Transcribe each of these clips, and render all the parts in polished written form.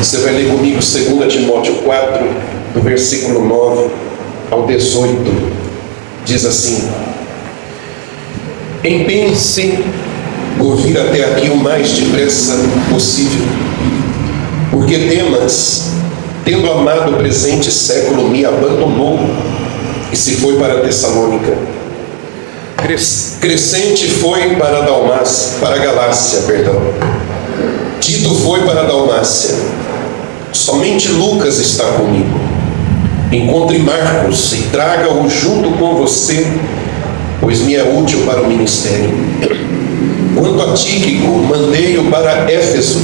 Você vai ler comigo 2 Timóteo 4, do versículo 9 ao 18. Diz assim: empenhe-se por vir até aqui o mais depressa possível, porque Demas, tendo amado o presente século, me abandonou e se foi para Tessalônica. Crescente foi para a Galácia, Tito foi para a Dalmácia. Somente Lucas está comigo. Encontre Marcos e traga-o junto com você, pois me é útil para o ministério. Quanto a Tíquico, mandei-o para Éfeso.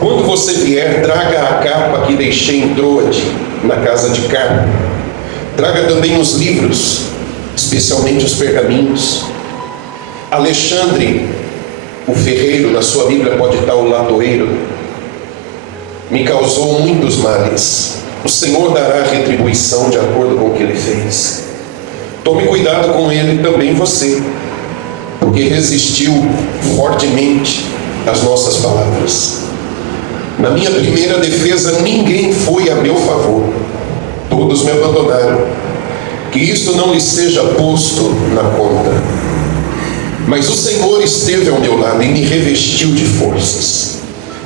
Quando você vier, traga a capa que deixei em Troade, na casa de Carpo. Traga também os livros, especialmente os pergaminhos. Alexandre, o ferreiro, na sua Bíblia pode estar o latoeiro, me causou muitos males. O Senhor dará retribuição de acordo com o que ele fez. Tome cuidado com ele também você, porque resistiu fortemente às nossas palavras. Na minha primeira defesa ninguém foi a meu favor, todos me abandonaram. Que isto não lhe seja posto na conta. Mas o Senhor esteve ao meu lado e me revestiu de forças,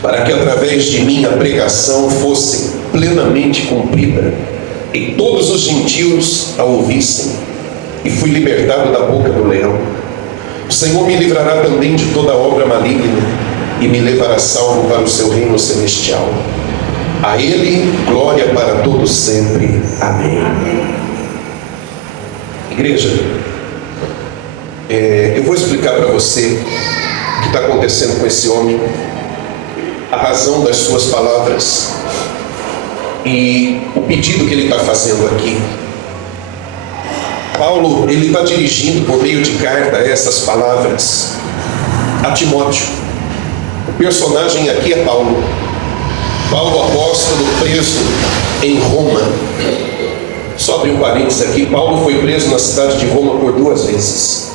para que através de mim a pregação fosse plenamente cumprida, e todos os gentios a ouvissem, e fui libertado da boca do leão. O Senhor me livrará também de toda obra maligna, e me levará salvo para o seu reino celestial. A Ele glória para todos sempre. Amém. Igreja, eu vou explicar para você o que está acontecendo com esse homem, a razão das suas palavras e o pedido que ele está fazendo aqui. Paulo, ele está dirigindo por meio de carta essas palavras a Timóteo. O personagem aqui é Paulo, apóstolo, preso em Roma. Só abrir um parênteses aqui: Paulo foi preso na cidade de Roma por 2 vezes.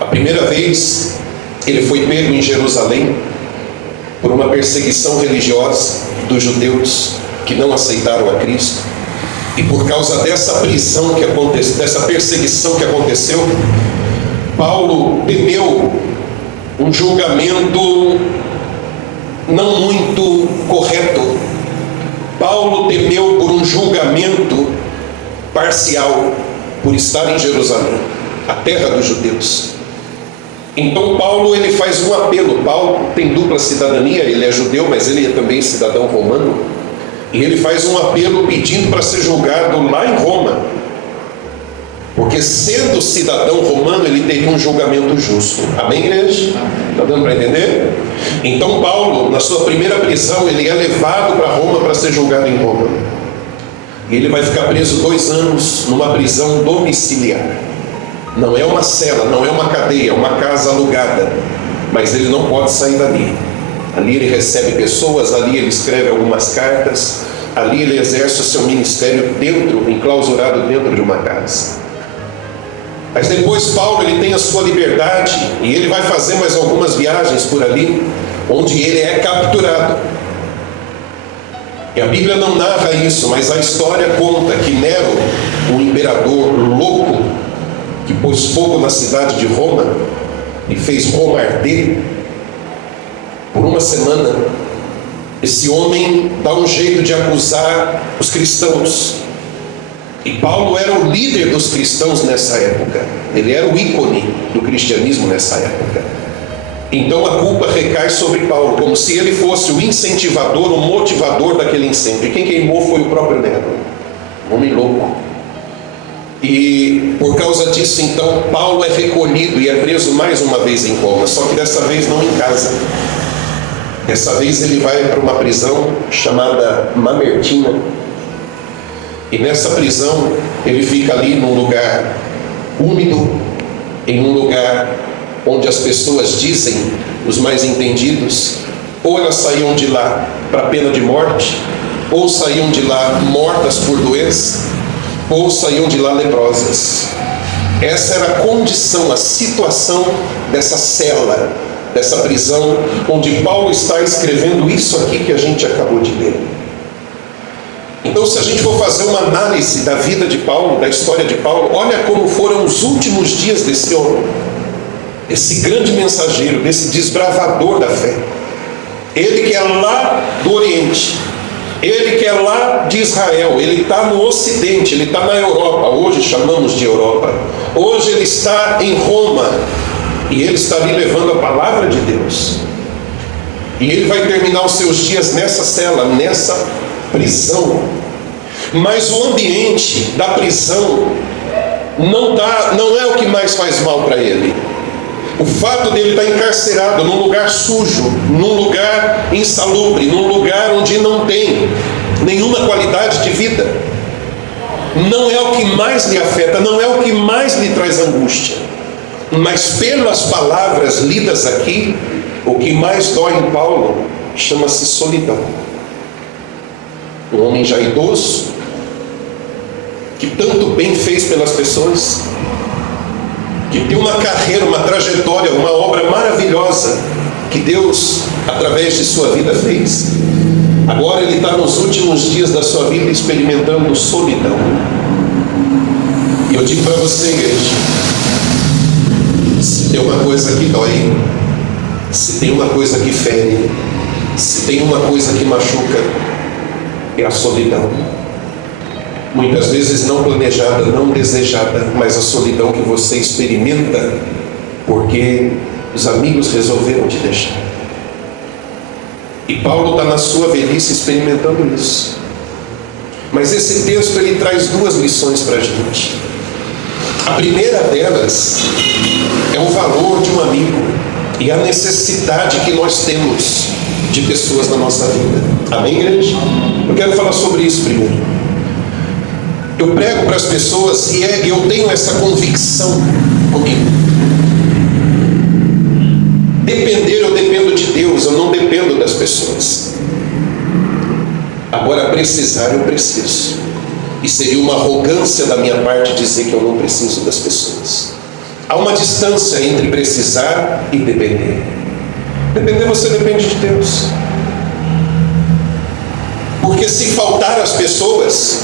A primeira vez, ele foi pego em Jerusalém por uma perseguição religiosa dos judeus que não aceitaram a Cristo. E por causa dessa prisão que aconteceu, dessa perseguição que aconteceu, Paulo temeu um julgamento não muito correto. Paulo temeu por um julgamento parcial, por estar em Jerusalém, a terra dos judeus. Então Paulo, ele faz um apelo. Paulo tem dupla cidadania, ele é judeu, mas ele é também cidadão romano. E ele faz um apelo pedindo para ser julgado lá em Roma, porque sendo cidadão romano, ele teria um julgamento justo. Amém, igreja? Está dando para entender? Então Paulo, na sua primeira prisão, ele é levado para Roma para ser julgado em Roma. E ele vai ficar preso 2 anos numa prisão domiciliar. Não é uma cela, não é uma cadeia, é uma casa alugada, mas ele não pode sair dali. Ali ele recebe pessoas, ali ele escreve algumas cartas, ali ele exerce o seu ministério enclausurado dentro de uma casa. Mas depois Paulo, ele tem a sua liberdade e ele vai fazer mais algumas viagens por ali, onde ele é capturado. E a Bíblia não narra isso, mas a história conta que Nero, um imperador louco, que pôs fogo na cidade de Roma e fez Roma arder por 1 semana, esse homem dá um jeito de acusar os cristãos. E Paulo era o líder dos cristãos nessa época. Ele era o ícone do cristianismo nessa época. Então a culpa recai sobre Paulo, como se ele fosse o incentivador, o motivador daquele incêndio. E quem queimou foi o próprio Nero, um homem louco. E por causa disso, então, Paulo é recolhido e é preso mais uma vez em Roma, só que dessa vez não em casa. Dessa vez ele vai para uma prisão chamada Mamertina. E nessa prisão ele fica ali num lugar úmido, em um lugar onde as pessoas dizem, os mais entendidos, ou elas saíam de lá para a pena de morte, ou saíam de lá mortas por doença, ou saíam de lá leprosas. Essa era a condição, a situação dessa cela dessa prisão, onde Paulo está escrevendo isso aqui que a gente acabou de ler. Então, se a gente for fazer uma análise da vida de Paulo, da história de Paulo, olha como foram os últimos dias desse homem, esse grande mensageiro, desse desbravador da fé. Ele que é lá do Oriente, ele que é lá de Israel, ele está no Ocidente, ele está na Europa, hoje chamamos de Europa. Hoje ele está em Roma, e ele está ali levando a palavra de Deus. E ele vai terminar os seus dias nessa cela, nessa prisão. Mas o ambiente da prisão não é o que mais faz mal para ele. O fato dele estar encarcerado num lugar sujo, num lugar insalubre, num lugar onde não tem nenhuma qualidade de vida, não é o que mais lhe afeta, não é o que mais lhe traz angústia. Mas pelas palavras lidas aqui, o que mais dói em Paulo chama-se solidão. Um homem já idoso, que tanto bem fez pelas pessoas, que tem uma carreira, uma trajetória, uma obra maravilhosa que Deus, através de sua vida, fez. Agora ele está nos últimos dias da sua vida experimentando solidão. E eu digo para você, igreja, se tem uma coisa que dói, se tem uma coisa que fere, se tem uma coisa que machuca, é a solidão. Muitas vezes não planejada, não desejada, mas a solidão que você experimenta porque os amigos resolveram te deixar. E Paulo está na sua velhice experimentando isso. Mas esse texto ele traz duas lições para a gente. A primeira delas é o valor de um amigo e a necessidade que nós temos de pessoas na nossa vida. Amém, igreja? Eu quero falar sobre isso primeiro. Eu prego para as pessoas e eu tenho essa convicção comigo. Depender, eu dependo de Deus, eu não dependo das pessoas. Agora, precisar, eu preciso. E seria uma arrogância da minha parte dizer que eu não preciso das pessoas. Há uma distância entre precisar e depender. Depender, você depende de Deus. Porque se faltar as pessoas,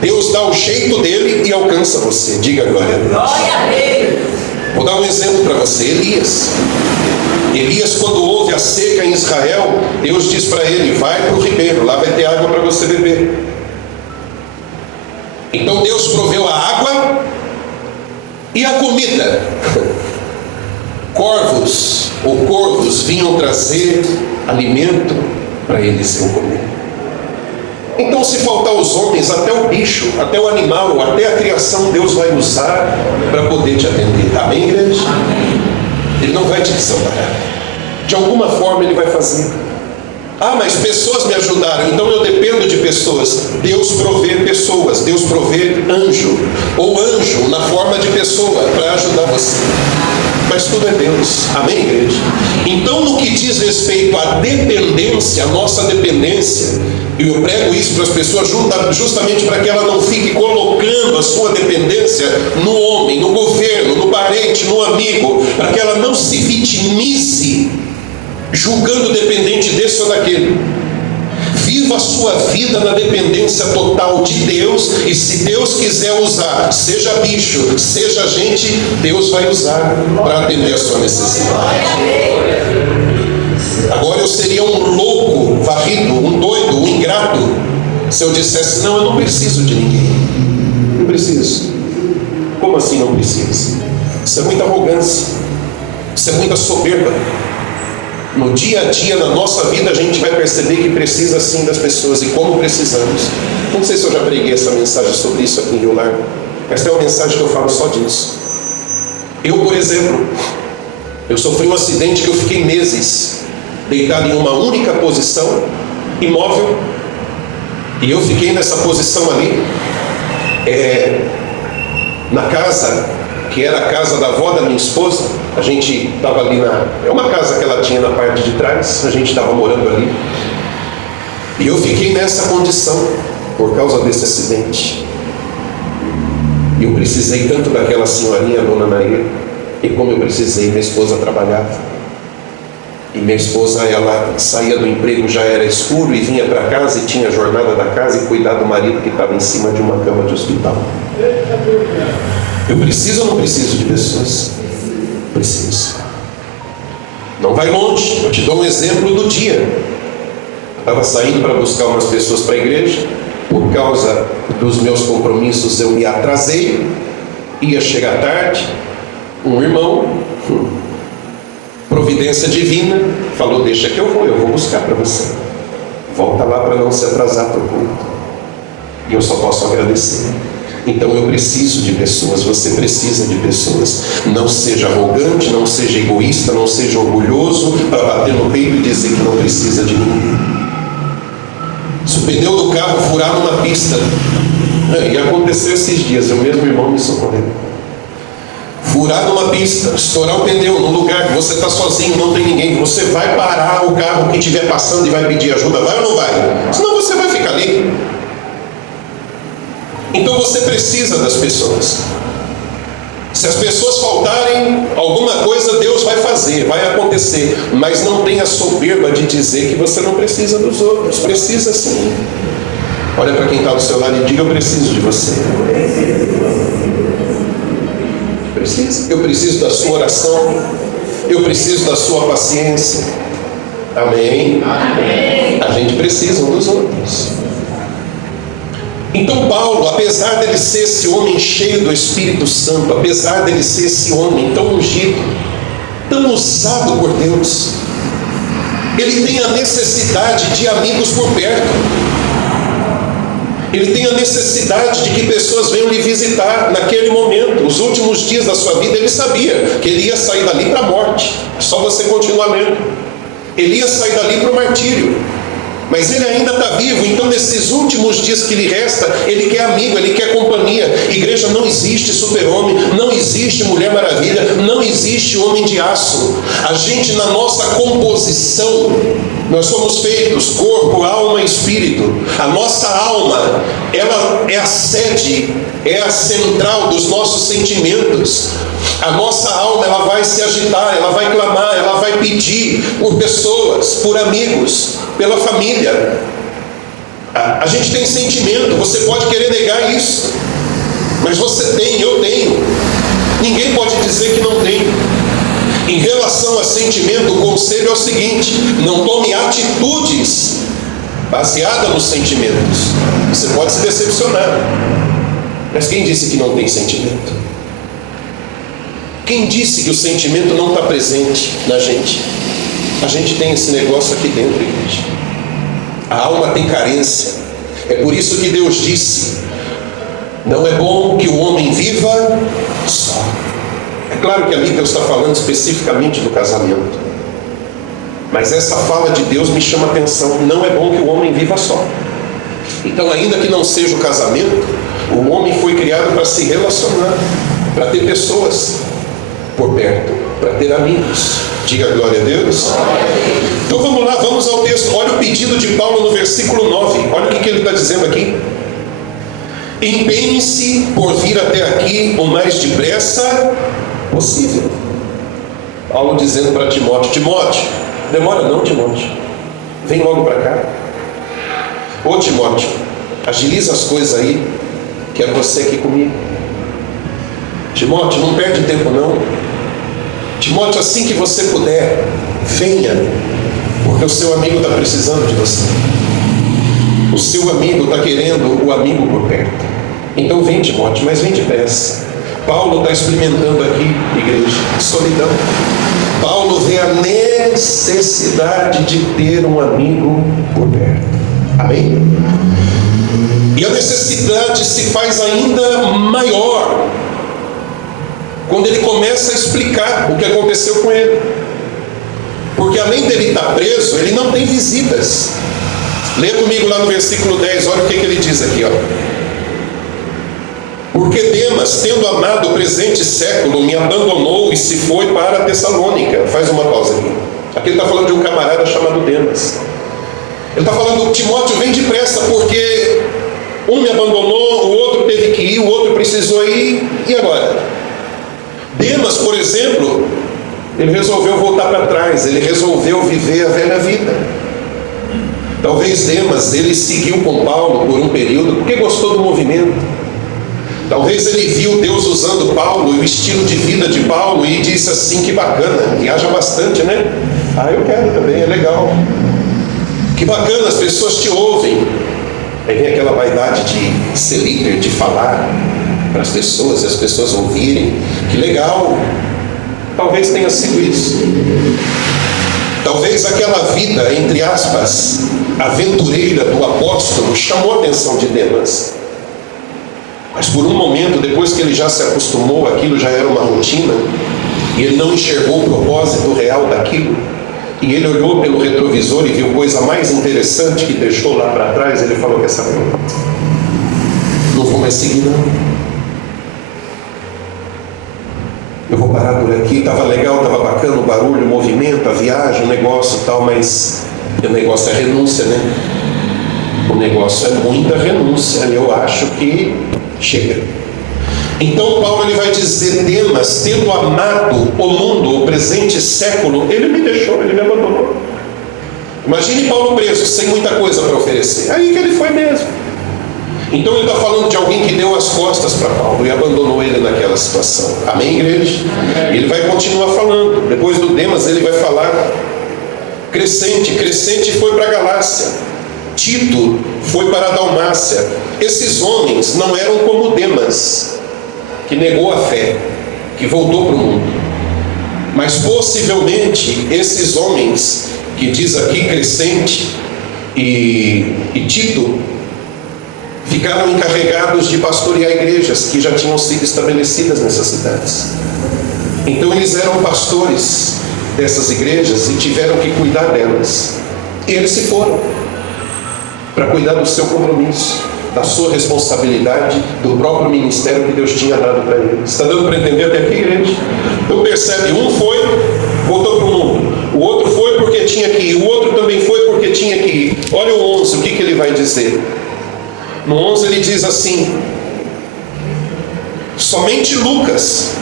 Deus dá o jeito dele e alcança você. Diga glória a Deus. Glória a Deus. Vou dar um exemplo para você. Elias, quando houve a seca em Israel, Deus diz para ele: vai para o ribeiro, lá vai ter água para você beber. Então Deus proveu a água e a comida. Corvos vinham trazer alimento para eles comer. Então, se faltar os homens, até o bicho, até o animal, até a criação, Deus vai usar para poder te atender. Amém, igreja? Ele não vai te desamparar. De alguma forma Ele vai fazer. Ah, mas pessoas me ajudaram, então eu dependo de pessoas. Deus provê pessoas, Deus provê anjo, ou anjo na forma de pessoa para ajudar você. Mas tudo é Deus. Amém, igreja? Então, no que diz respeito à dependência, a nossa dependência, e eu prego isso para as pessoas justamente para que ela não fique colocando a sua dependência no homem, no governo, no parente, no amigo, para que ela não se vitimize, julgando dependente desse ou daquele. Viva a sua vida na dependência total de Deus, e se Deus quiser usar, seja bicho, seja gente, Deus vai usar para atender a sua necessidade. Agora eu seria um louco, varrido, um doido, um ingrato, se eu dissesse: não, eu não preciso de ninguém. Não preciso. Como assim não precisa? Isso é muita arrogância, isso é muita soberba. No dia a dia, na nossa vida, a gente vai perceber que precisa sim das pessoas, e como precisamos. Não sei se eu já preguei essa mensagem sobre isso aqui em Rio Largo. Esta é uma mensagem que eu falo só disso. Eu, por exemplo, eu sofri um acidente que eu fiquei meses deitado em uma única posição, imóvel, e eu fiquei nessa posição ali, na casa, que era a casa da avó da minha esposa. A gente estava ali é uma casa que ela tinha na parte de trás, a gente estava morando ali, e eu fiquei nessa condição, por causa desse acidente. E eu precisei tanto daquela senhorinha, a dona Maria, e como eu precisei, minha esposa trabalhava. E minha esposa, ela saía do emprego, já era escuro, e vinha para casa e tinha a jornada da casa e cuidar do marido que estava em cima de uma cama de hospital. Eu preciso ou não preciso de pessoas? Preciso. Não vai longe, eu te dou um exemplo do dia. Eu estava saindo para buscar umas pessoas para a igreja. Por causa dos meus compromissos eu me atrasei, ia chegar tarde. Um irmão, providência divina, falou: deixa que eu vou buscar para você. Volta lá para não se atrasar para o culto. E eu só posso agradecer. Então eu preciso de pessoas, você precisa de pessoas. Não seja arrogante, não seja egoísta, não seja orgulhoso para bater no peito e dizer que não precisa de ninguém. Se o pneu do carro furar numa pista, e aconteceu esses dias, o mesmo irmão me socorreu. Furar numa pista, estourar o pneu num lugar que você está sozinho, não tem ninguém, você vai parar o carro que estiver passando e vai pedir ajuda, vai ou não vai? Senão você vai ficar ali. Então você precisa das pessoas. Se as pessoas faltarem, alguma coisa Deus vai fazer, vai acontecer. Mas não tenha soberba de dizer que você não precisa dos outros. Precisa sim. Olha para quem está do seu lado e diga: eu preciso de você. Preciso. Eu preciso da sua oração. Eu preciso da sua paciência. Amém? Amém. A gente precisa um dos outros. Então Paulo, apesar dele ser esse homem cheio do Espírito Santo, apesar dele ser esse homem tão ungido, tão usado por Deus, ele tem a necessidade de amigos por perto. Ele tem a necessidade de que pessoas venham lhe visitar naquele momento. Os últimos dias da sua vida ele sabia que ele ia sair dali para a morte. É só você continuar lendo. Ele ia sair dali para o martírio. Mas ele ainda está vivo, então nesses últimos dias que lhe resta, ele quer amigo, ele quer companhia. Igreja, não existe super-homem, não existe mulher maravilha, não existe homem de aço. A gente, na nossa composição, nós somos feitos corpo, alma e espírito. A nossa alma, ela é a sede, é a central dos nossos sentimentos. A nossa alma, ela vai se agitar, ela vai clamar, ela vai pedir por pessoas, por amigos, pela família. A gente tem sentimento, você pode querer negar isso, mas você tem, eu tenho. Ninguém pode dizer que não tem. Em relação a sentimento, o conselho é o seguinte: não tome atitudes baseadas nos sentimentos. Você pode se decepcionar, mas quem disse que não tem sentimento? Quem disse que o sentimento não está presente na gente? A gente tem esse negócio aqui dentro, igreja. A alma tem carência. É por isso que Deus disse: não é bom que o homem viva só. É claro que ali Deus está falando especificamente do casamento. Mas essa fala de Deus me chama a atenção. Não é bom que o homem viva só. Então, ainda que não seja o casamento, o homem foi criado para se relacionar, para ter pessoas por perto, para ter amigos. Diga glória a Deus. Então vamos lá, vamos ao texto. Olha o pedido de Paulo no versículo 9. Olha o que ele está dizendo aqui: empenhe-se por vir até aqui o mais depressa possível. Paulo dizendo para Timóteo: Timóteo, demora não, Timóteo, vem logo para cá. Ô Timóteo, agiliza as coisas aí, que é você aqui comigo. Timóteo, não perde tempo não. Timóteo, assim que você puder, venha, porque o seu amigo está precisando de você. O seu amigo está querendo o amigo por perto. Então vem, Timóteo, mas vem depressa. Paulo está experimentando aqui, igreja, solidão. Paulo vê a necessidade de ter um amigo por perto. Amém? E a necessidade se faz ainda maior quando ele começa a explicar o que aconteceu com ele. Porque além dele estar preso, ele não tem visitas. Leia comigo lá no versículo 10, olha o que ele diz aqui, ó. Porque Demas, tendo amado o presente século, me abandonou e se foi para Tessalônica. Faz uma pausa aqui. Aqui ele está falando de um camarada chamado Demas. Ele está falando: Timóteo, vem depressa, porque um me abandonou, o outro teve que ir, o outro precisou ir, e agora? Demas, por exemplo, Ele resolveu voltar para trás, ele resolveu viver a velha vida. Talvez Demas, ele seguiu com Paulo por um período, porque gostou do movimento. Talvez ele viu Deus usando Paulo e o estilo de vida de Paulo e disse assim, que bacana, viaja bastante, né? Eu quero também, é legal. Que bacana, as pessoas te ouvem. Aí vem aquela vaidade de ser líder, de falar para as pessoas e as pessoas ouvirem. Que legal. Talvez tenha sido isso. Talvez aquela vida, entre aspas, aventureira do apóstolo chamou a atenção de Demas. Mas por um momento, depois que ele já se acostumou, aquilo já era uma rotina, e ele não enxergou o propósito real daquilo, e ele olhou pelo retrovisor e viu coisa mais interessante que deixou lá para trás, ele falou, quer saber? Não vou mais seguir não. Eu vou parar por aqui, estava legal, estava bacana o barulho, o movimento, a viagem, o negócio e tal, mas o negócio é renúncia, né? O negócio é muita renúncia, eu acho que chega. Então Paulo ele vai dizer, Demas, tendo amado o mundo, o presente século, ele me deixou, ele me abandonou. Imagine Paulo preso, sem muita coisa para oferecer. Aí que ele foi mesmo. Então ele está falando de alguém que deu as costas para Paulo e abandonou ele naquela situação. Amém, igreja? Ele vai continuar falando. Depois do Demas ele vai falar Crescente foi para a Galácia, Tito foi para a Dalmácia. Esses homens não eram como Demas, que negou a fé, que voltou para o mundo. Mas possivelmente esses homens que diz aqui Crescente e Tito ficaram encarregados de pastorear igrejas que já tinham sido estabelecidas nessas cidades. Então eles eram pastores dessas igrejas e tiveram que cuidar delas. E eles se foram para cuidar do seu compromisso, da sua responsabilidade, do próprio ministério que Deus tinha dado para eles. Está dando para entender até aqui, igreja? Então percebe, um foi, voltou para o mundo. O outro foi porque tinha que ir. O outro também foi porque tinha que ir. Olha o 11, o que ele vai dizer? No 11 ele diz assim: somente Lucas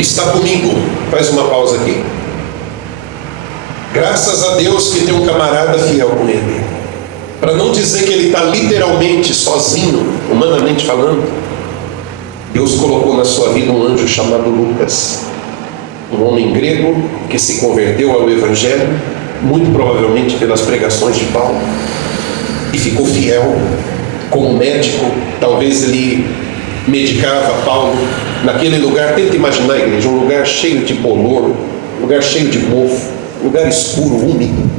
está comigo. Faz uma pausa aqui. Graças a Deus que tem um camarada fiel com ele. Para não dizer que ele está literalmente sozinho, humanamente falando, Deus colocou na sua vida um anjo chamado Lucas, um homem grego que se converteu ao Evangelho, muito provavelmente pelas pregações de Paulo, e ficou fiel como médico. Talvez ele medicava Paulo naquele lugar. Tenta imaginar, igreja, um lugar cheio de bolor, um lugar cheio de mofo, um lugar escuro, úmido.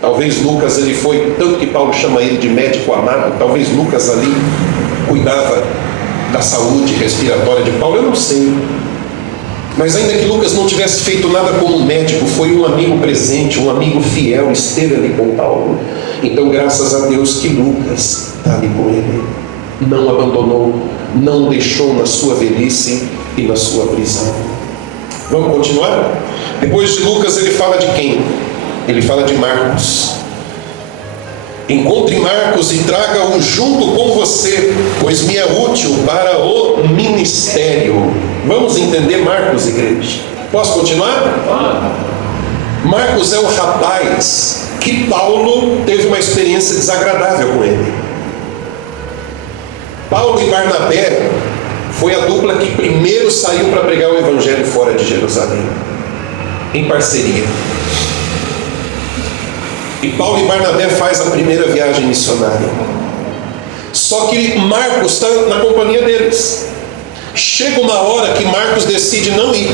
Talvez Lucas, ele foi, tanto que Paulo chama ele de médico amado, talvez Lucas ali cuidava da saúde respiratória de Paulo, eu não sei. Mas ainda que Lucas não tivesse feito nada como médico, foi um amigo presente, um amigo fiel, esteve ali com Paulo. Então graças a Deus que Lucas está ali com ele, não abandonou, não deixou na sua velhice e na sua prisão. Vamos continuar? Depois de Lucas ele fala de quem? Ele fala de Marcos. Encontre Marcos e traga-o junto com você, pois me é útil para o ministério. Vamos entender Marcos, igreja? Posso continuar? Marcos é o rapaz que Paulo teve uma experiência desagradável com ele. Paulo e Barnabé foi a dupla que primeiro saiu para pregar o evangelho fora de Jerusalém, em parceria. E Paulo e Barnabé faz a primeira viagem missionária. Só que Marcos está na companhia deles. Chega uma hora que Marcos decide não ir.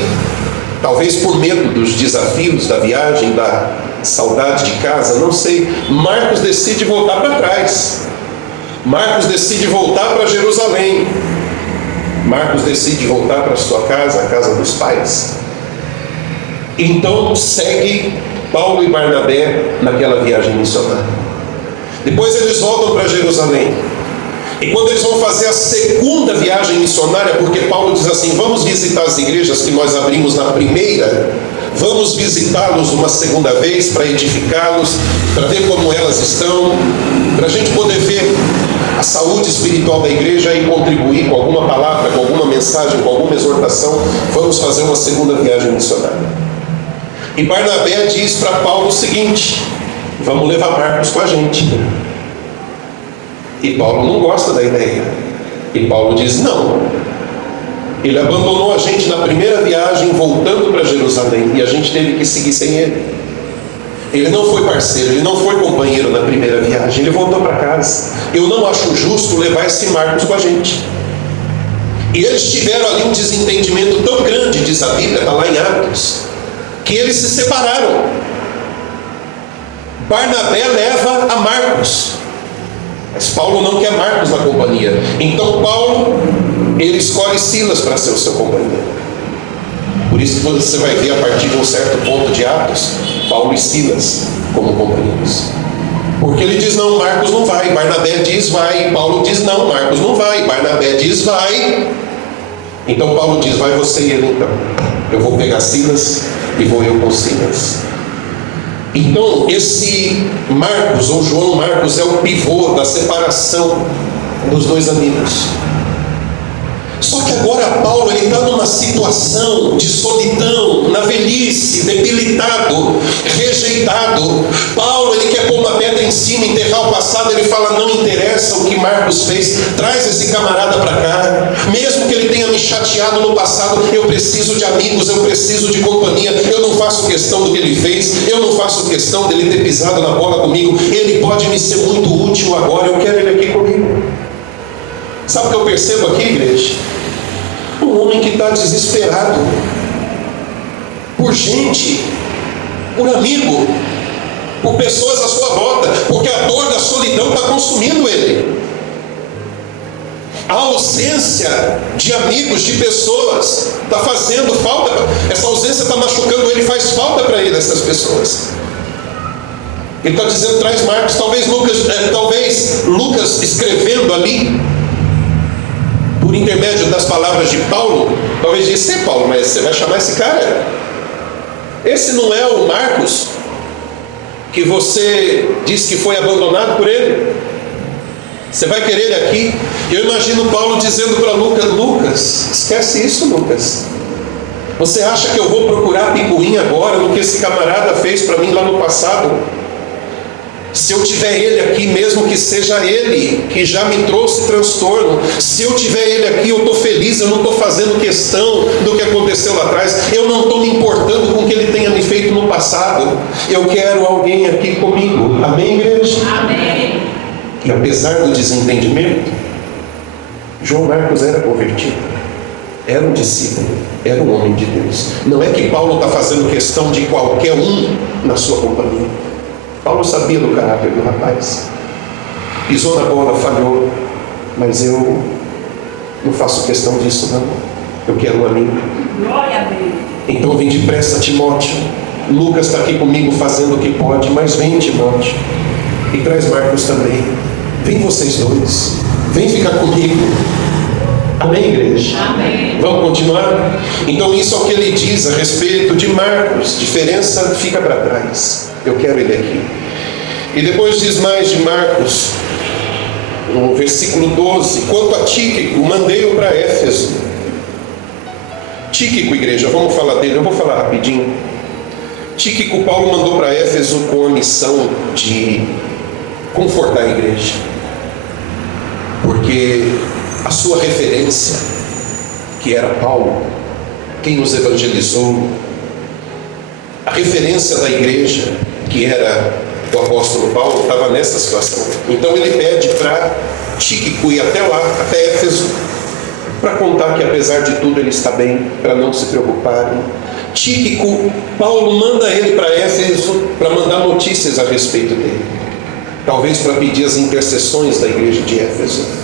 Talvez por medo dos desafios da viagem, da saudade de casa, não sei. Marcos decide voltar para trás. Marcos decide voltar para Jerusalém. Marcos decide voltar para sua casa, a casa dos pais. Então segue Paulo e Barnabé naquela viagem missionária. Depois eles voltam para Jerusalém. E quando eles vão fazer a segunda viagem missionária, porque Paulo diz assim: vamos visitar as igrejas que nós abrimos na primeira, vamos visitá-los uma segunda vez para edificá-los, para ver como elas estão, para a gente poder ver a saúde espiritual da igreja e contribuir com alguma palavra, com alguma mensagem, com alguma exortação, vamos fazer uma segunda viagem missionária. E Barnabé diz para Paulo o seguinte: vamos levar Marcos com a gente. E Paulo não gosta da ideia. E Paulo diz não. Ele abandonou a gente na primeira viagem, voltando para Jerusalém, e a gente teve que seguir sem ele. Ele não foi parceiro, ele não foi companheiro na primeira viagem, ele voltou para casa. Eu não acho justo levar esse Marcos com a gente. E eles tiveram ali um desentendimento tão grande, diz a Bíblia, está lá em Atos, que eles se separaram. Barnabé leva a Marcos, mas Paulo não quer Marcos na companhia. Então Paulo, ele escolhe Silas para ser o seu companheiro. Por isso que você vai ver a partir de um certo ponto de Atos, Paulo e Silas como companheiros. Porque ele diz não, Marcos não vai. Barnabé diz vai. Paulo diz não, Marcos não vai. Barnabé diz vai. Então Paulo diz, vai você e ele então. Eu vou pegar Silas e vou eu com Silas. Então esse Marcos, ou João Marcos, é o pivô da separação dos dois amigos. Só que agora Paulo está numa situação de solidão, na velhice, debilitado, rejeitado. Paulo ele quer pôr uma pedra em cima, enterrar o passado. Ele fala, não interessa o que Marcos fez, traz esse camarada para cá. Mesmo que ele tenha me chateado no passado, eu preciso de amigos, eu preciso de companhia. Eu não faço questão do que ele fez, eu não faço questão dele ter pisado na bola comigo. Ele pode me ser muito útil agora, eu quero ele aqui comigo. Sabe o que eu percebo aqui, igreja? Um homem que está desesperado por gente, por amigo, por pessoas à sua volta, porque a dor da solidão está consumindo ele. A ausência de amigos, de pessoas, está fazendo falta. Essa ausência está machucando ele, faz falta para ele, essas pessoas. Ele está dizendo, traz Marcos. Talvez Lucas escrevendo ali, por intermédio das palavras de Paulo, talvez disse, Paulo, mas você vai chamar esse cara? Esse não é o Marcos que você disse que foi abandonado por ele? Você vai querer ele aqui? Eu imagino Paulo dizendo para Lucas, esquece isso, Lucas. Você acha que eu vou procurar picuinha agora no que esse camarada fez para mim lá no passado? Se eu tiver ele aqui, mesmo que seja ele que já me trouxe transtorno, se eu tiver ele aqui, eu estou feliz, eu não estou fazendo questão do que aconteceu lá atrás, eu não estou me importando com o que ele tenha me feito no passado. Eu quero alguém aqui comigo. Amém, igreja? Amém. E apesar do desentendimento, João Marcos era convertido, era um discípulo, era um homem de Deus. Não é que Paulo está fazendo questão de qualquer um na sua companhia. Paulo sabia do caráter do rapaz. Pisou na bola, falhou. Mas eu não faço questão disso, não. Eu quero um amigo. Glória a Deus. Então vem depressa, Timóteo. Lucas está aqui comigo fazendo o que pode, mas vem, Timóteo. E traz Marcos também. Vem vocês dois. Vem ficar comigo. Amém, igreja? Amém. Vamos continuar? Então isso é o que ele diz a respeito de Marcos. Diferença fica para trás. Eu quero ele aqui. E depois diz mais de Marcos, no versículo 12: quanto a Tíquico, mandei-o para Éfeso. Tíquico, igreja, vamos falar dele, eu vou falar rapidinho. Tíquico, Paulo mandou para Éfeso com a missão de confortar a igreja, porque a sua referência, que era Paulo, quem nos evangelizou, a referência da igreja, que era o apóstolo Paulo, estava nessa situação. Então ele pede para Tíquico ir até lá, até Éfeso, para contar que apesar de tudo ele está bem, para não se preocuparem. Tíquico, Paulo manda ele para Éfeso para mandar notícias a respeito dele, talvez para pedir as intercessões da igreja de Éfeso.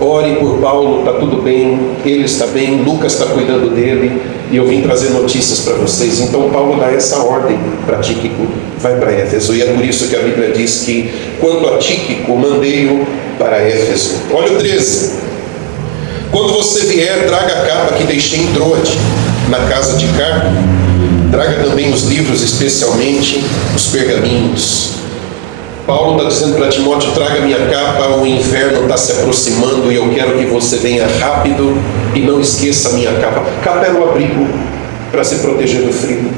Ore por Paulo, está tudo bem, ele está bem, Lucas está cuidando dele, e eu vim trazer notícias para vocês. Então Paulo dá essa ordem para Tíquico, vai para Éfeso, e é por isso que a Bíblia diz que quanto a Tíquico, mandei-o para Éfeso. Olha o 13: quando você vier, traga a capa que deixei em Troade, na casa de Carpo. Traga também os livros, especialmente os pergaminhos. Paulo está dizendo para Timóteo: traga minha capa, o inverno está se aproximando e eu quero que você venha rápido e não esqueça a minha capa. Capa era o abrigo para se proteger do frio.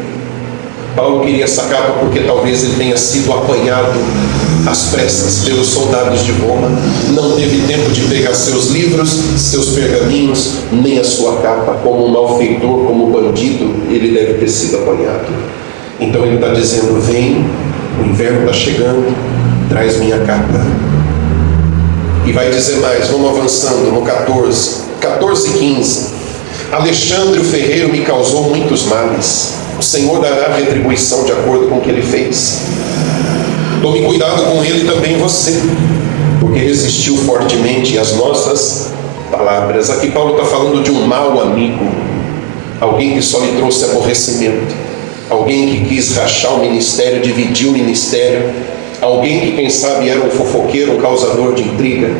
Paulo queria essa capa porque talvez ele tenha sido apanhado às pressas pelos soldados de Roma, não teve tempo de pegar seus livros, seus pergaminhos, nem a sua capa. Como um malfeitor, como um bandido, ele deve ter sido apanhado. Então ele está dizendo: vem, o inverno está chegando, traz minha capa. E vai dizer mais, vamos avançando no 14:15. Alexandre o ferreiro me causou muitos males, o Senhor dará retribuição de acordo com o que ele fez. Tome cuidado com ele também você, porque resistiu fortemente às nossas palavras. Aqui Paulo está falando de um mau amigo, alguém que só lhe trouxe aborrecimento, alguém que quis rachar o ministério, dividir o ministério, alguém que quem sabe era um fofoqueiro, um causador de intriga.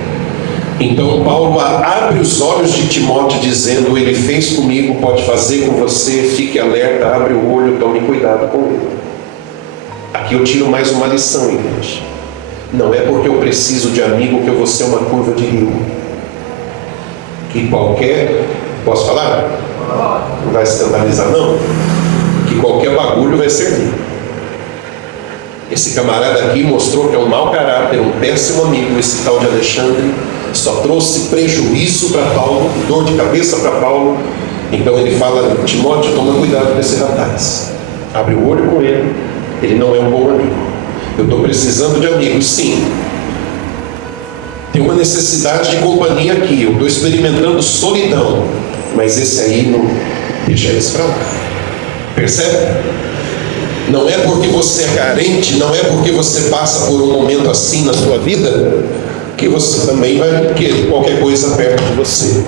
Então Paulo abre os olhos de Timóteo dizendo: ele fez comigo, pode fazer com você, fique alerta, abre o olho, tome cuidado com ele. Aqui eu tiro mais uma lição, igreja. Não é porque eu preciso de amigo que eu vou ser uma curva de rio. Que qualquer... Posso falar? Não vai escandalizar não? Que qualquer bagulho vai servir. Esse camarada aqui mostrou que é um mau caráter, um péssimo amigo. Esse tal de Alexandre só trouxe prejuízo para Paulo, dor de cabeça para Paulo. Então ele fala: Timóteo, toma cuidado com esse rapaz, abre o olho com ele, ele não é um bom amigo. Eu estou precisando de amigos, sim. Tem uma necessidade de companhia aqui, eu estou experimentando solidão, mas esse aí não deixa eles para lá. Percebe? Não é porque você é carente, não é porque você passa por um momento assim na sua vida, que você também vai querer qualquer coisa perto de você.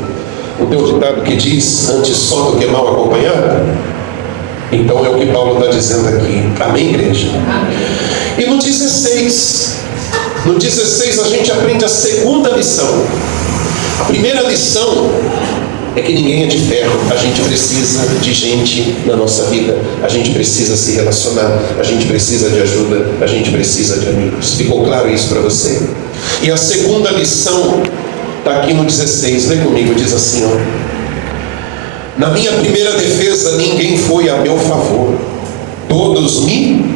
Não tem um ditado que diz: antes só do que mal acompanhado? Então é o que Paulo está dizendo aqui. Amém, igreja? Amém. E no 16 a gente aprende a segunda lição. A primeira lição é que ninguém é de ferro. A gente precisa de gente na nossa vida, a gente precisa se relacionar, a gente precisa de ajuda, a gente precisa de amigos. Ficou claro isso para você? E a segunda lição está aqui no 16, lê comigo, diz assim, ó: na minha primeira defesa ninguém foi a meu favor, todos me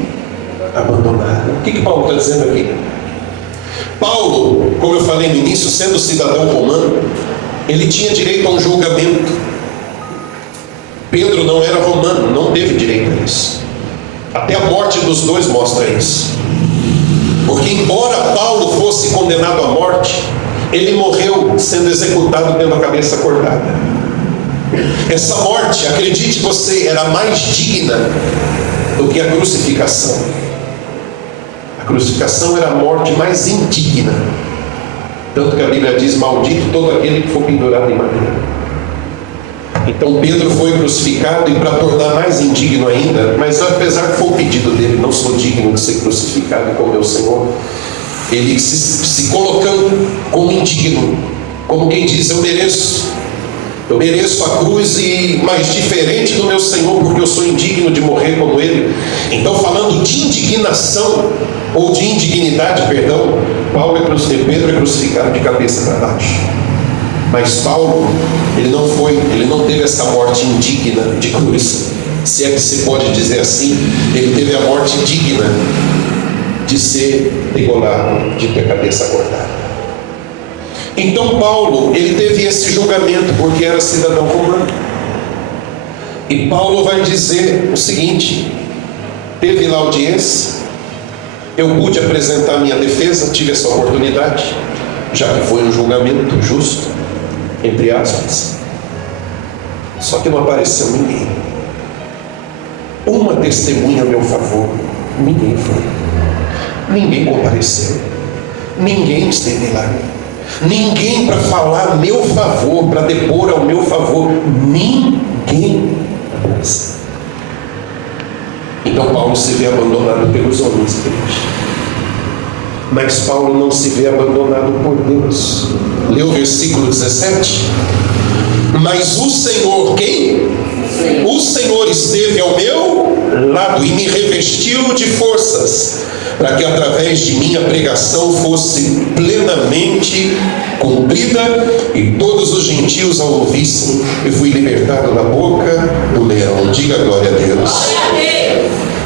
abandonaram. O que Paulo está dizendo aqui? Paulo, como eu falei no início, sendo cidadão romano, ele tinha direito a um julgamento. Pedro não era romano, não teve direito a isso. Até a morte dos dois mostra isso. Porque embora Paulo fosse condenado à morte, ele morreu sendo executado tendo a cabeça cortada. Essa morte, acredite você, era mais digna do que a crucificação. A crucificação era a morte mais indigna. Tanto que a Bíblia diz: maldito todo aquele que for pendurado em madeira. Então Pedro foi crucificado, e para tornar mais indigno ainda, mas apesar que foi o pedido dele, não sou digno de ser crucificado com meu Senhor, ele se colocando como indigno, como quem diz: eu mereço a cruz, mas diferente do meu Senhor, porque eu sou indigno de morrer como ele. Então, falando de indignação, ou de indignidade, perdão, Pedro é crucificado de cabeça para baixo. Mas Paulo, ele não teve essa morte indigna de cruz, se é que se pode dizer assim. Ele teve a morte digna de ser degolado, de ter a cabeça cortada. Então Paulo, ele teve esse julgamento porque era cidadão romano. E Paulo vai dizer o seguinte: teve lá audiência, eu pude apresentar minha defesa, tive essa oportunidade, já que foi um julgamento justo, entre aspas. Só que não apareceu ninguém. Uma testemunha a meu favor, ninguém foi. Ninguém compareceu. Ninguém esteve lá. Ninguém para falar a meu favor, para depor ao meu favor. Ninguém apareceu. Então Paulo se vê abandonado pelos homens, igreja. Mas Paulo não se vê abandonado por Deus. Lê o versículo 17. Mas o Senhor, quem? O Senhor esteve ao meu lado e me revestiu de forças, para que através de mim a pregação fosse plenamente cumprida e todos os gentios a ouvissem. Eu fui libertado da boca do leão. Diga glória a Deus.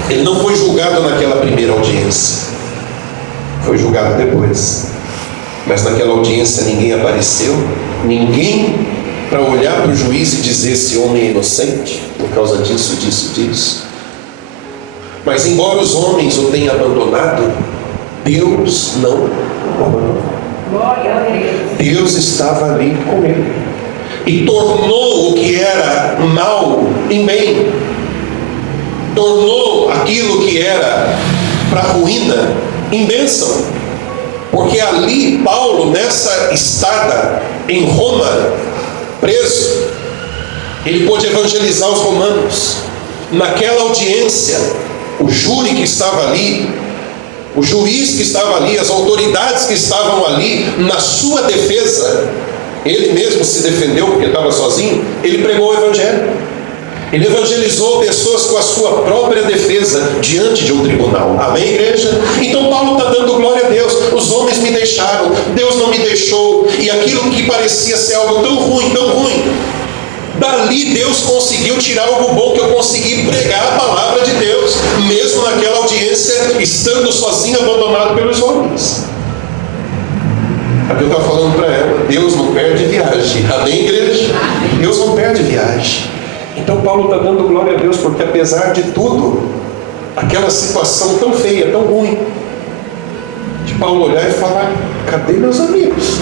Ele não foi julgado naquela primeira audiência, foi julgado depois. Mas naquela audiência ninguém apareceu, ninguém para olhar para o juiz e dizer: esse homem é inocente por causa disso, disso, disso. Mas embora os homens o tenham abandonado, Deus não o abandonou. Deus estava ali com ele e tornou o que era mal em bem, tornou aquilo que era para ruína em bênção. Porque ali Paulo, nessa estada em Roma, preso, ele pôde evangelizar os romanos. Naquela audiência, o júri que estava ali, o juiz que estava ali, as autoridades que estavam ali, na sua defesa, ele mesmo se defendeu porque estava sozinho, ele pregou o evangelho. Ele evangelizou pessoas com a sua própria defesa diante de um tribunal. Amém, igreja? Então Paulo está dando glória a Deus. Os homens me deixaram, Deus não me deixou. E aquilo que parecia ser algo tão ruim, dali Deus conseguiu tirar algo bom, que eu consegui pregar a palavra de Deus, mesmo naquela audiência, estando sozinho, abandonado pelos homens. Aqui eu estava falando para ela: Deus não perde viagem. Amém, igreja? Deus não perde viagem. Então Paulo está dando glória a Deus, porque apesar de tudo, aquela situação tão feia, tão ruim, de Paulo olhar e falar: cadê meus amigos?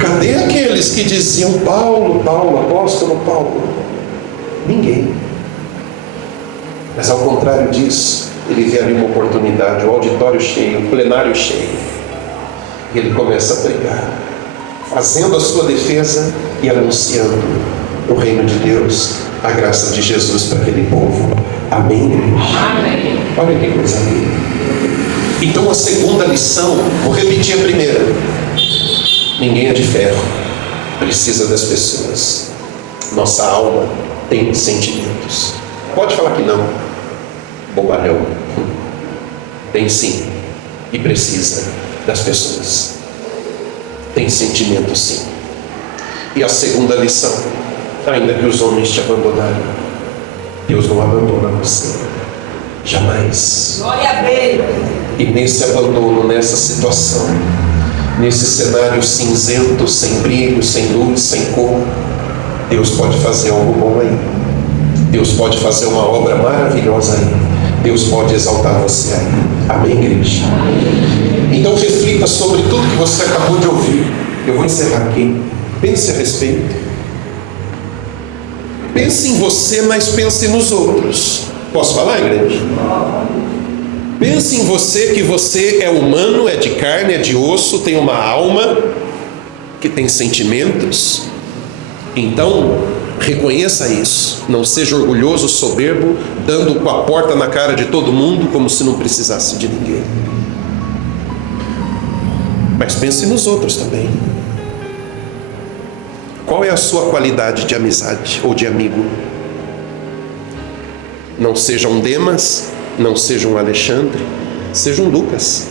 Cadê aqueles que diziam Paulo, Paulo, apóstolo Paulo? Ninguém. Mas ao contrário disso, ele vê ali uma oportunidade, o auditório cheio, o plenário cheio, e ele começa a pregar, fazendo a sua defesa e anunciando o reino de Deus, a graça de Jesus para aquele povo. Amém, igreja? Amém. Olha que coisa linda. Então a segunda lição, vou repetir a primeira: ninguém é de ferro, precisa das pessoas. Nossa alma tem sentimentos. Pode falar que não, bobalhão. Tem sim, e precisa das pessoas. Tem sentimento sim. E a segunda lição: ainda que os homens te abandonarem, Deus não abandona você, jamais. Glória a Deus. E nesse abandono, nessa situação, nesse cenário cinzento, sem brilho, sem luz, sem cor, Deus pode fazer algo bom aí. Deus pode fazer uma obra maravilhosa aí. Deus pode exaltar você aí. Amém, igreja? Então reflita sobre tudo que você acabou de ouvir. Eu vou encerrar aqui. Pense a respeito. Pense em você, mas pense nos outros. Posso falar, igreja? Pense em você, que você é humano, é de carne, é de osso, tem uma alma, que tem sentimentos. Então, reconheça isso. Não seja orgulhoso, soberbo, dando com a porta na cara de todo mundo, como se não precisasse de ninguém. Mas pense nos outros também. Qual é a sua qualidade de amizade ou de amigo? Não seja um Demas, não seja um Alexandre, seja um Lucas,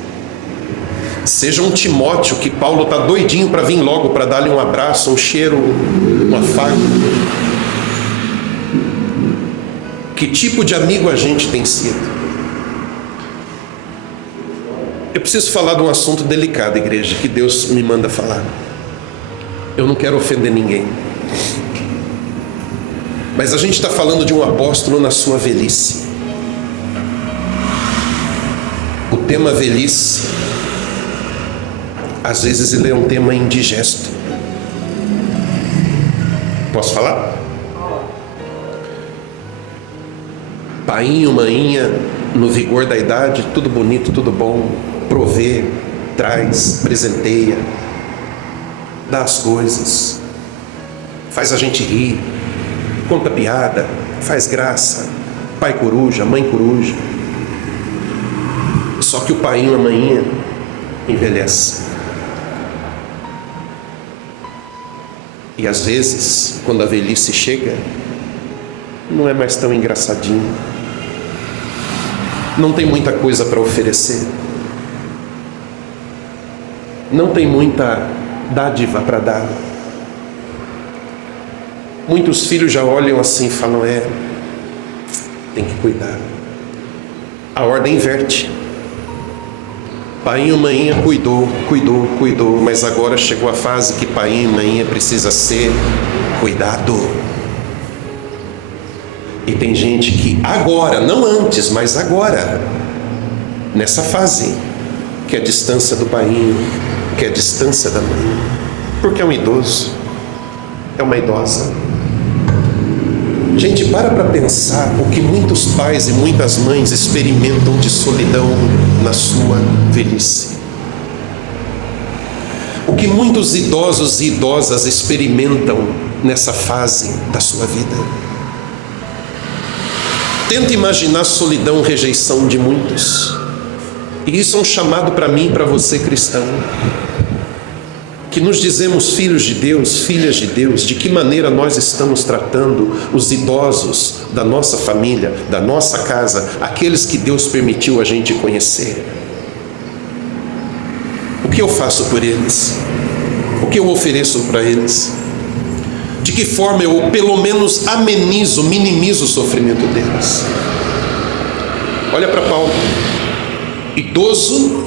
seja um Timóteo, que Paulo está doidinho para vir logo, para dar-lhe um abraço, um cheiro, um afago. Que tipo de amigo a gente tem sido? Eu preciso falar de um assunto delicado, igreja, que Deus me manda falar. Eu não quero ofender ninguém, mas a gente está falando de um apóstolo na sua velhice. O tema velhice, às vezes ele é um tema indigesto. Posso falar? Painho, mainha, no vigor da idade, tudo bonito, tudo bom, provê, traz, presenteia, dá as coisas, faz a gente rir, conta piada, faz graça, pai coruja, mãe coruja. Só que o painho, a mainha, envelhece. E às vezes, quando a velhice chega, não é mais tão engraçadinho. não tem muita coisa para oferecer, não tem muita dádiva para dar. Muitos filhos já olham assim e falam: tem que cuidar. A ordem inverte. Painho e mainha cuidou, mas agora chegou a fase que painho e mainha precisa ser cuidado. E tem gente que agora, não antes, mas agora, nessa fase, quer distância do painho, quer distância da mãe, porque é um idoso, é uma idosa. Gente, para pensar o que muitos pais e muitas mães experimentam de solidão na sua velhice. O que muitos idosos e idosas experimentam nessa fase da sua vida. Tenta imaginar solidão, rejeição de muitos. E isso é um chamado para mim e para você, cristão, que nos dizemos filhos de Deus, filhas de Deus. De que maneira nós estamos tratando os idosos da nossa família, da nossa casa, aqueles que Deus permitiu a gente conhecer? O que eu faço por eles? O que eu ofereço para eles? De que forma eu, pelo menos, amenizo, minimizo o sofrimento deles? Olha para Paulo, idoso,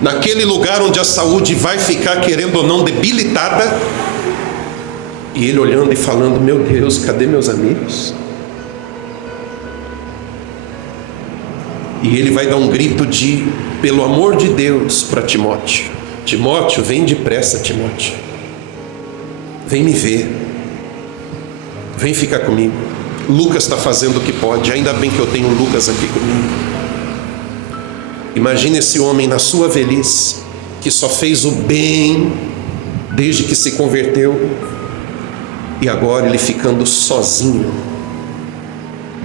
naquele lugar onde a saúde vai ficar, querendo ou não, debilitada, e ele olhando e falando: meu Deus, cadê meus amigos? E ele vai dar um grito de, pelo amor de Deus, para Timóteo: Timóteo, vem depressa, Timóteo, vem me ver, vem ficar comigo. Lucas está fazendo o que pode, ainda bem que eu tenho Lucas aqui comigo. Imagine esse homem na sua velhice, que só fez o bem desde que se converteu, e agora ele ficando sozinho,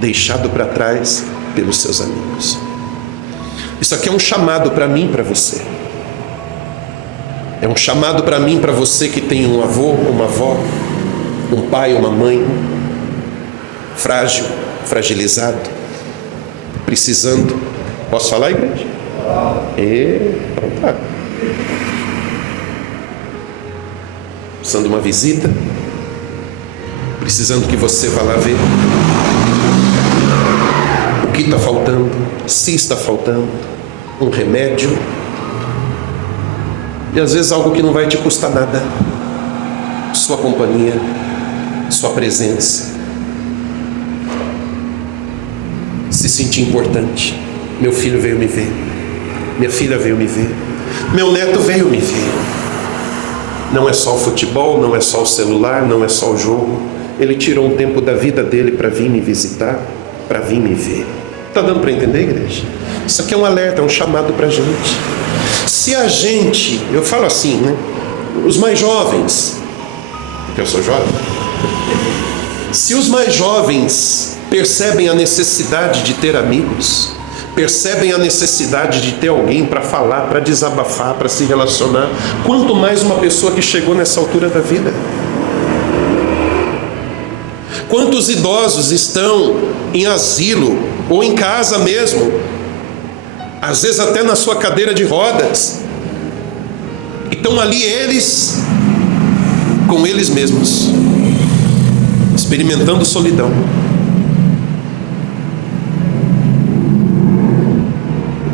deixado para trás pelos seus amigos. Isso aqui é um chamado para mim e para você. É um chamado para mim e para você que tem um avô, uma avó, um pai, uma mãe frágil, fragilizado, precisando. Posso falar, igreja? Então tá. Precisando de uma visita, precisando que você vá lá ver o que está faltando, se está faltando, um remédio, e às vezes algo que não vai te custar nada, sua companhia, sua presença, se sentir importante. Meu filho veio me ver, minha filha veio me ver, meu neto veio me ver. Não é só o futebol, não é só o celular, não é só o jogo. Ele tirou um tempo da vida dele para vir me visitar, para vir me ver. Está dando para entender, igreja? Isso aqui é um alerta, é um chamado para a gente. Se a gente, eu falo assim, né? Os mais jovens, porque eu sou jovem, se os mais jovens percebem a necessidade de ter amigos, percebem a necessidade de ter alguém para falar, para desabafar, para se relacionar, quanto mais uma pessoa que chegou nessa altura da vida. Quantos idosos estão em asilo ou em casa mesmo, às vezes até na sua cadeira de rodas, e estão ali eles com eles mesmos, experimentando solidão.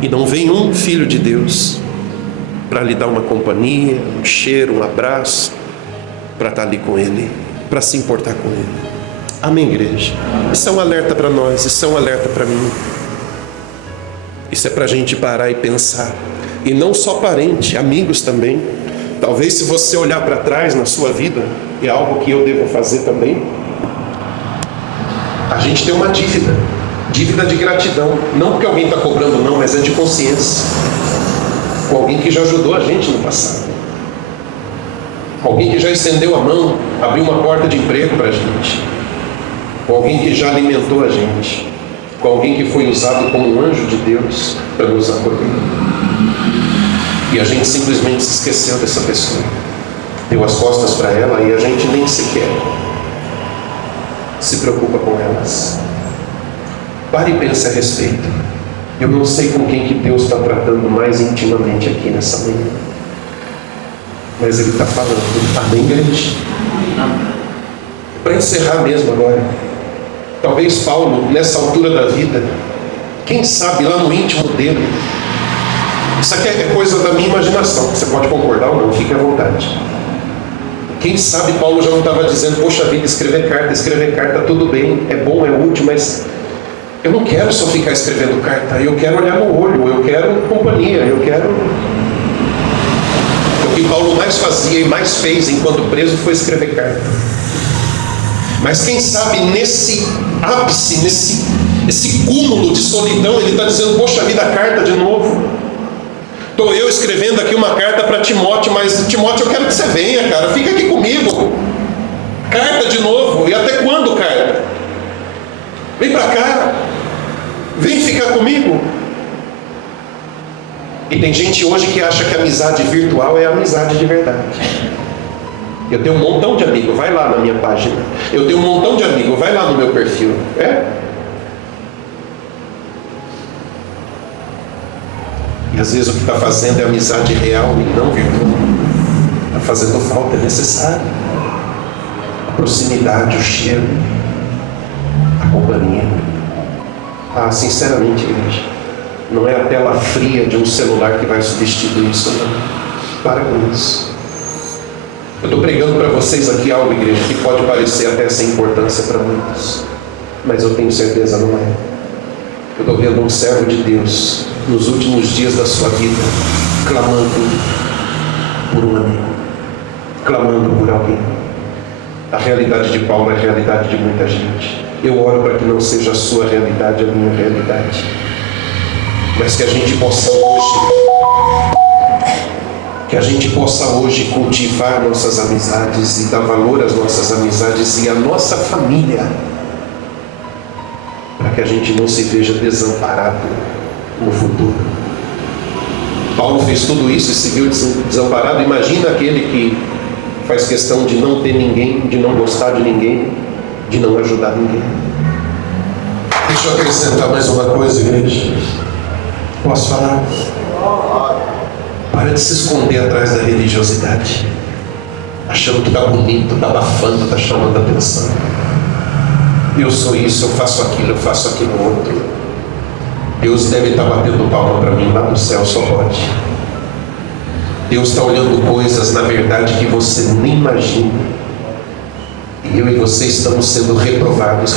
E não vem um filho de Deus para lhe dar uma companhia, um cheiro, um abraço, para estar ali com ele, para se importar com ele. Amém, igreja? Isso é um alerta para nós, isso é um alerta para mim. Isso é para a gente parar e pensar. E não só parente, amigos também. Talvez se você olhar para trás na sua vida, é algo que eu devo fazer também. A gente tem uma dívida de gratidão. Não porque alguém está cobrando não, mas é de consciência. Com alguém que já ajudou a gente no passado. Com alguém que já estendeu a mão, abriu uma porta de emprego para a gente. Com alguém que já alimentou a gente. Com alguém que foi usado como um anjo de Deus para nos acolher. E a gente simplesmente se esqueceu dessa pessoa. Deu as costas para ela e a gente nem sequer se preocupa com elas. Pare e pense a respeito. Eu não sei com quem que Deus está tratando mais intimamente aqui nessa manhã, mas Ele está falando. Amém, igreja? Para encerrar mesmo agora, talvez Paulo, nessa altura da vida, quem sabe lá no íntimo dele, isso aqui é coisa da minha imaginação, você pode concordar ou não, fique à vontade. Quem sabe Paulo já não estava dizendo: poxa vida, escrever carta, tudo bem, é bom, é útil, mas eu não quero só ficar escrevendo carta, eu quero olhar no olho, eu quero companhia, eu quero... O que Paulo mais fazia e mais fez enquanto preso foi escrever carta. Mas quem sabe nesse ápice, esse cúmulo de solidão, ele está dizendo: poxa vida, carta de novo. Estou eu escrevendo aqui uma carta para Timóteo, mas Timóteo, eu quero que você venha, cara, fica aqui comigo. Carta de novo, e até quando carta? Vem para cá, vem ficar comigo. E tem gente hoje que acha que a amizade virtual é a amizade de verdade. Eu tenho um montão de amigos, vai lá na minha página. Eu tenho um montão de amigos, vai lá no meu perfil. E às vezes o que está fazendo é amizade real e não virtual. Está fazendo falta, é necessário. A proximidade, o cheiro, a companhia. Sinceramente, igreja, não é a tela fria de um celular que vai substituir isso, não. Para com isso. Eu estou pregando para vocês aqui algo, igreja, que pode parecer até sem importância para muitos, mas eu tenho certeza não é. Eu estou vendo um servo de Deus nos últimos dias da sua vida clamando por um amigo, clamando por alguém. A realidade de Paulo é a realidade de muita gente. Eu oro para que não seja a sua realidade a minha realidade, mas que a gente possa hoje cultivar nossas amizades e dar valor às nossas amizades e à nossa família, para que a gente não se veja desamparado no futuro. Paulo fez tudo isso e se viu desamparado. Imagina aquele que faz questão de não ter ninguém, de não gostar de ninguém, de não ajudar ninguém. Deixa eu acrescentar mais uma coisa, igreja. Posso falar? Para de se esconder atrás da religiosidade, achando que está bonito, está abafando, está chamando a atenção. Eu sou isso, eu faço aquilo outro. Deus deve estar batendo palma para mim lá no céu, só pode. Deus está olhando coisas, na verdade, que você nem imagina. E eu e você estamos sendo reprovados.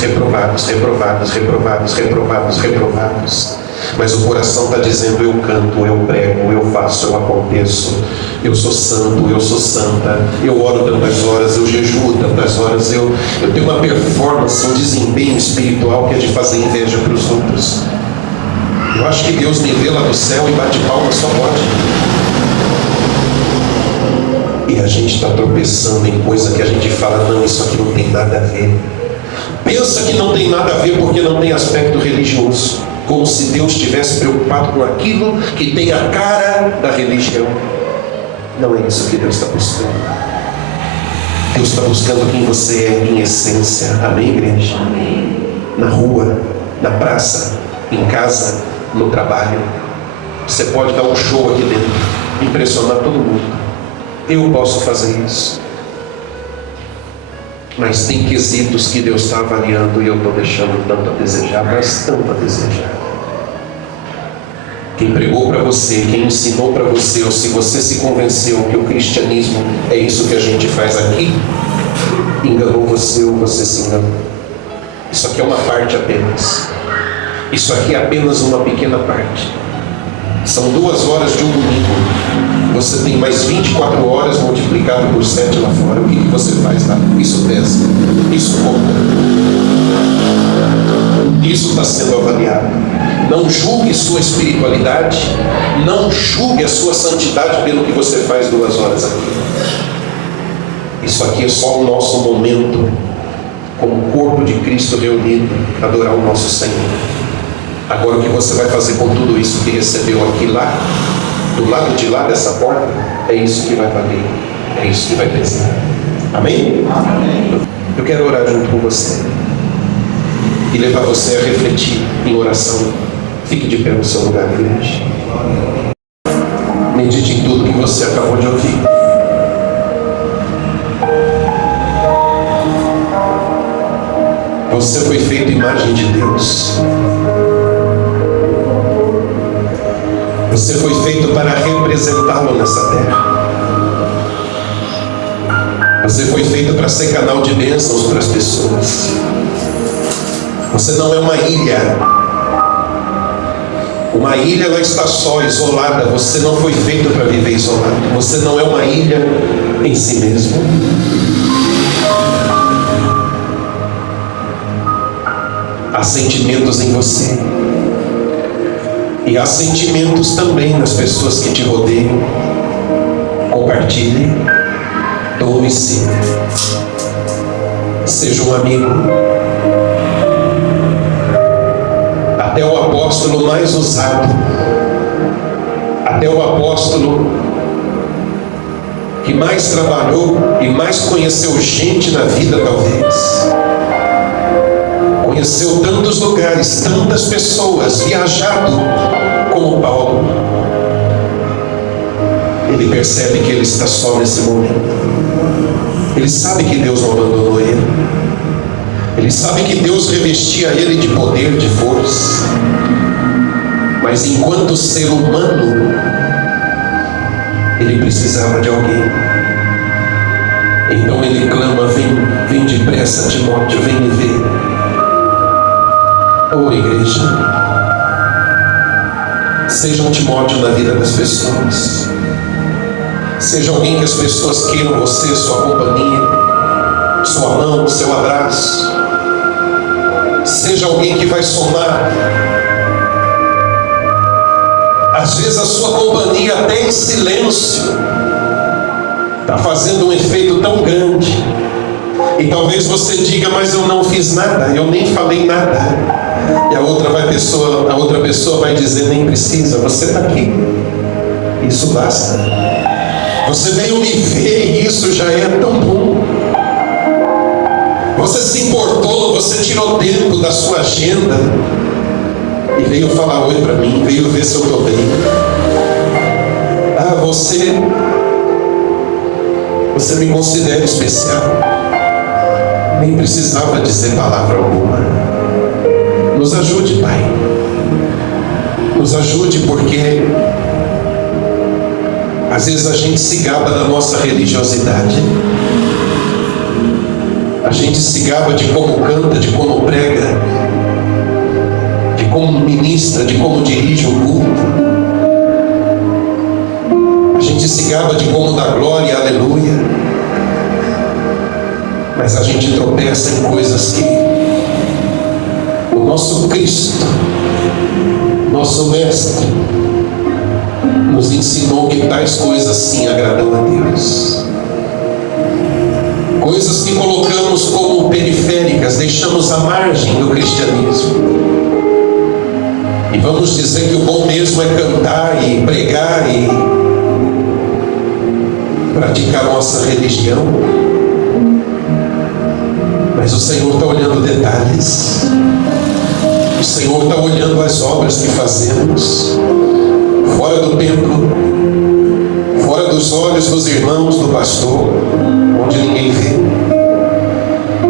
Mas o coração está dizendo: eu canto, eu prego, eu faço, eu aconteço, eu sou santo, eu sou santa, eu oro tantas horas, eu jejuo tantas horas, eu tenho uma performance, um desempenho espiritual que é de fazer inveja para os outros. Eu acho que Deus me vê lá do céu e bate palma, só pode. E a gente está tropeçando em coisa que a gente fala: não, isso aqui não tem nada a ver. Pensa que não tem nada a ver porque não tem aspecto religioso, como se Deus estivesse preocupado com aquilo que tem a cara da religião. Não é isso que Deus está buscando. Deus está buscando quem você é em essência. Amém, igreja? Amém. Na rua, na praça, em casa, no trabalho. Você pode dar um show aqui dentro, impressionar todo mundo. Eu posso fazer isso. Mas tem quesitos que Deus está avaliando e eu estou deixando tanto a desejar, mas tanto a desejar. Quem pregou para você, quem ensinou para você, ou se você se convenceu que o cristianismo é isso que a gente faz aqui, enganou você ou você se enganou. Isso aqui é uma parte apenas. Isso aqui é apenas uma pequena parte. São 2 horas de um domingo. Você tem mais 24 horas multiplicado por 7 lá fora. O que você faz lá? Isso pesa. Isso conta. Isso está sendo avaliado. Não julgue sua espiritualidade. Não julgue a sua santidade pelo que você faz 2 horas aqui. Isso aqui é só o nosso momento, como corpo de Cristo reunido, adorar o nosso Senhor. Agora, o que você vai fazer com tudo isso que recebeu aqui lá, do lado de lá dessa porta, é isso que vai valer, é isso que vai pesar. Amém? Amém. Eu quero orar junto com você. e levar você a refletir em oração. Fique de pé no seu lugar, igreja. Medite em tudo que você acabou de ouvir. Você foi feito imagem de Deus. Você foi feito para representá-lo nessa terra. Você foi feito para ser canal de bênçãos para as pessoas. Você não é uma ilha. Uma ilha, ela está só, isolada. Você não foi feito para viver isolado. Você não é uma ilha em si mesmo. Há sentimentos em você. E há sentimentos também nas pessoas que te rodeiam. Compartilhe. Doe-se. Seja um amigo. Até o apóstolo mais usado, até o apóstolo que mais trabalhou e mais conheceu gente na vida, talvez, conheceu tantos lugares, tantas pessoas, viajado como Paulo, ele percebe que ele está só nesse momento. Ele sabe que Deus não abandonou ele. Ele sabe que Deus revestia ele de poder, de força. Mas enquanto ser humano, ele precisava de alguém. Então ele clama: vem depressa, Timóteo, vem me ver. Oh, igreja, seja um Timóteo na vida das pessoas. Seja alguém que as pessoas queiram você, sua companhia, sua mão, seu abraço. Seja alguém que vai somar. Às vezes a sua companhia, até em silêncio, está fazendo um efeito tão grande. E talvez você diga: mas eu não fiz nada, eu nem falei nada. E a outra pessoa vai dizer: nem precisa, você está aqui. Isso basta. Você veio me ver e isso já é tão bom. Você se importou, você tirou tempo da sua agenda e veio falar oi para mim, veio ver se eu estou bem. Ah, você me considera especial. Nem precisava dizer palavra alguma. Nos ajude, Pai. Nos ajude, porque às vezes a gente se gaba da nossa religiosidade. A gente se gaba de como canta, de como prega, de como ministra, de como dirige o culto. A gente se gaba de como dá glória, aleluia. Mas a gente tropeça em coisas que o nosso Cristo, nosso Mestre, nos ensinou que tais coisas sim agradam a Deus. Coisas que colocamos como periféricas, deixamos à margem do cristianismo. E vamos dizer que o bom mesmo é cantar e pregar e praticar nossa religião. Mas o Senhor está olhando detalhes. O Senhor está olhando as obras que fazemos fora do templo, fora dos olhos dos irmãos, do pastor, onde ninguém vê.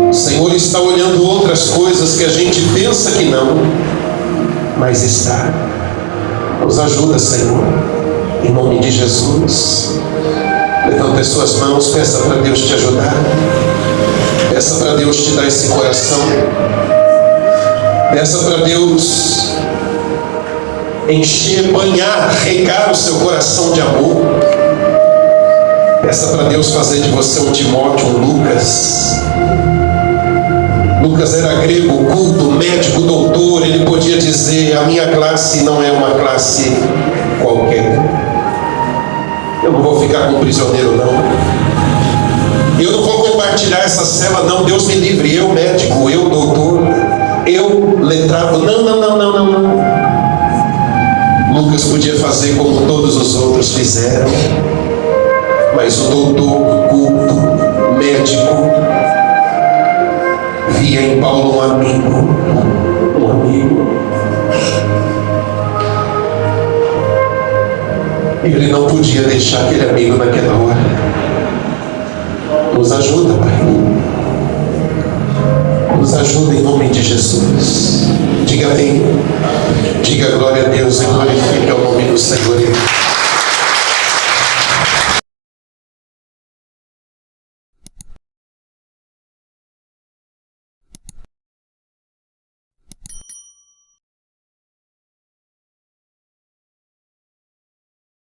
O Senhor está olhando outras coisas que a gente pensa que não, mas está. Nos ajuda, Senhor, em nome de Jesus. Levanta as suas mãos, peça para Deus te ajudar. Peça para Deus te dar esse coração. Peça para Deus encher, banhar, regar o seu coração de amor. Peça para Deus fazer de você um Timóteo, um Lucas. Lucas era grego, culto, médico, doutor. Ele podia dizer: a minha classe não é uma classe qualquer. Eu não vou ficar com um prisioneiro, não. Eu não vou compartilhar essa cela, não. Deus me livre. Eu médico, eu doutor, eu letrado. Não. Lucas podia fazer como todos os outros fizeram. Mas o doutor, culto, médico, via em Paulo um amigo. Ele não podia deixar aquele amigo naquela hora. Nos ajuda, Pai. Nos ajuda em nome de Jesus. Diga amém. Diga glória a Deus e glorifique o nome do Senhor.